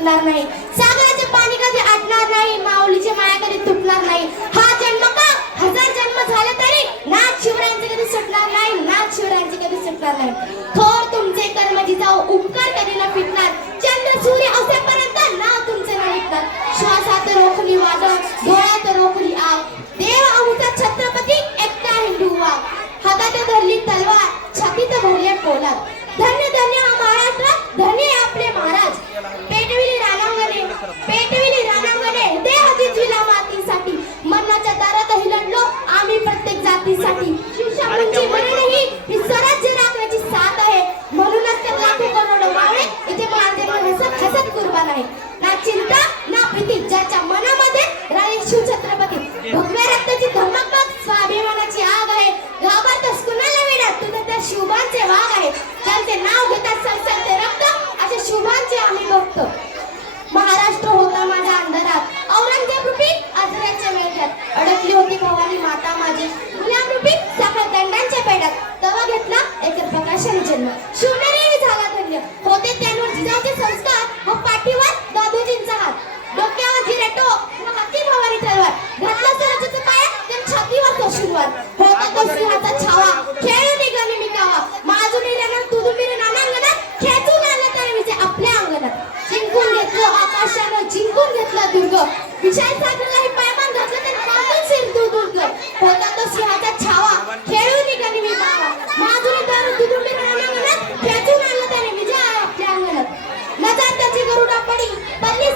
सुटणार नाही, सागराचे पाणी कधी आटणार नाही, माऊलीची माया कधी तुटणार नाही. हा जन्म का 1000 जन्म झाले तरी नाथ शिवरायांचे कधी सुटणार नाही, नाथ शिवरायांचे कधी सुटणार नाही. थोर तुमचे कर्म जिजाऊ उपकार कधी न फिटणार, चंद्र सूर्य असेपर्यंत नाव तुमचे न विटणार. श्वासात रोखली वादळ, डोळ्यात रोखली आग, देव आमचा छत्रपती एकटा हिंदू वाघ. हातात धरली तलवार, छातीत भरले पोलाद. धन्य धन्य हा महाराष्ट्र, धन्य आपले महाराज. पेटविली रानांगणे देह जिंकला मातीसाठी, मरणाच्या दारातही लढलो आम्ही प्रत्येक जातीसाठी. शिवशाहीची म्हणूनही ही स्वराज्य राखण्याची साथ आहे, म्हणूनच तर लाखो करोडो मावळे इथे मारते हसत कुर्बान आहे. ना चिंता ना भीती ज्याच्या मनामध्ये राहील शिवछत्रपती. भगव्या रक्ताची धमक बघ, स्वाभिमानाची आग आहे, घाबरतोस कुणाला वेडा, तुझं त्या शुभांचे वाघ आहे. ज्यांचे नाव घेतात सळसळते रक्त, असे शुभांचे आम्ही बघतो. महाराष्ट्र होता माझ्या अंधारात, औरंगजेब रूपी आजऱ्याच्या मेघात, अडकली होती भवानी माता माझी गुलाम रूपी साखर दंडांच्या पेटात. तवा घेतला एक प्रकाशाने जन्म, शिवनेरी झाला धन्य. होते त्यांवर जिजाऊचे संस्कार, व पाठीवर दादोजींचा हात, डोक्यावर जिरेटो हाती भवानी तलवार. घातला स्वराज्याचा पाया त्या छातीवर तो शिरवार. होता तो सिंहाचा छावा, खेळून निघाली मी कावा. माजुनी रण तुदुंबी नानांगणात, खेचून आलं त्या विजय आपल्या अंगणात. जिंकून घेतलं आकाशानं, जिंकून घेतला दुर्ग, विशाल सागरलाही पायमान घातलं त्याने मागून शिरतो दुर्ग. होता तो सिंहाचा छावा, खेळून निघाली मी कावा. माजुनी रण तुदुंबी नानांगणात, खेचून आलं त्याने विजय आपल्या अंगणात. नजर त्याची गरुडा पडली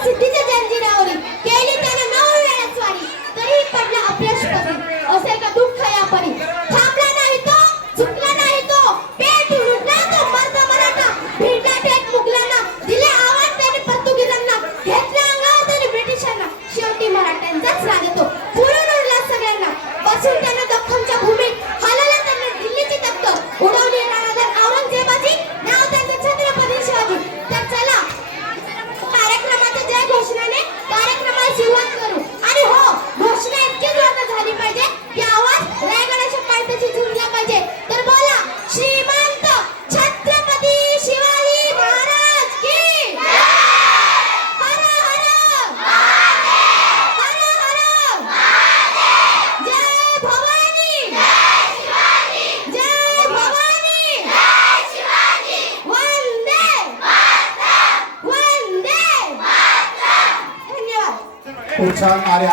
सिद्धीच्या जंजिरावरी, केली त्याने 9 वेळा स्वारी, तरी पडला अपयशपदी. असे का दुःख या परी, थांबला नाही तो, चुकला नाही तो, पेट उडला तो मर्द मराठा. भिडला थेट मुघलांना, दिले आव्हान त्याने पोर्तुगीजांना, घेतले अंगावर त्याने ब्रिटिशांना. शेवटी मराठ्यांचाच राज येतो, पुरून उरला सगळ्यांना. बसून त्याने दख्खनच्या भूमीत हलवला त्यांनी दिल्लीची तख्त, उडवली राणादार औरंगजेबाची, नाव त्यांचं छत्रपती शिवाजी. तर चला कार्यक्रमाच्या जय घोषणाने कार्यक्रमाला सुरुवात करू. आणि हो, घोषणा इतकी जोरात झाली पाहिजे की आवाज रायगडाच्या पायथ्याशी झुंजला पाहिजे. तर बोला, श्रीमंत छत्रपती शिवाजी महाराज की जय. हर हर महादेव, हर हर महादेव. जय भवानी, जय शिवाजी, जय भवानी, जय शिवाजी. वंदे मातरम, वंदे मातरम. धन्यवाद. खूप छान. अरे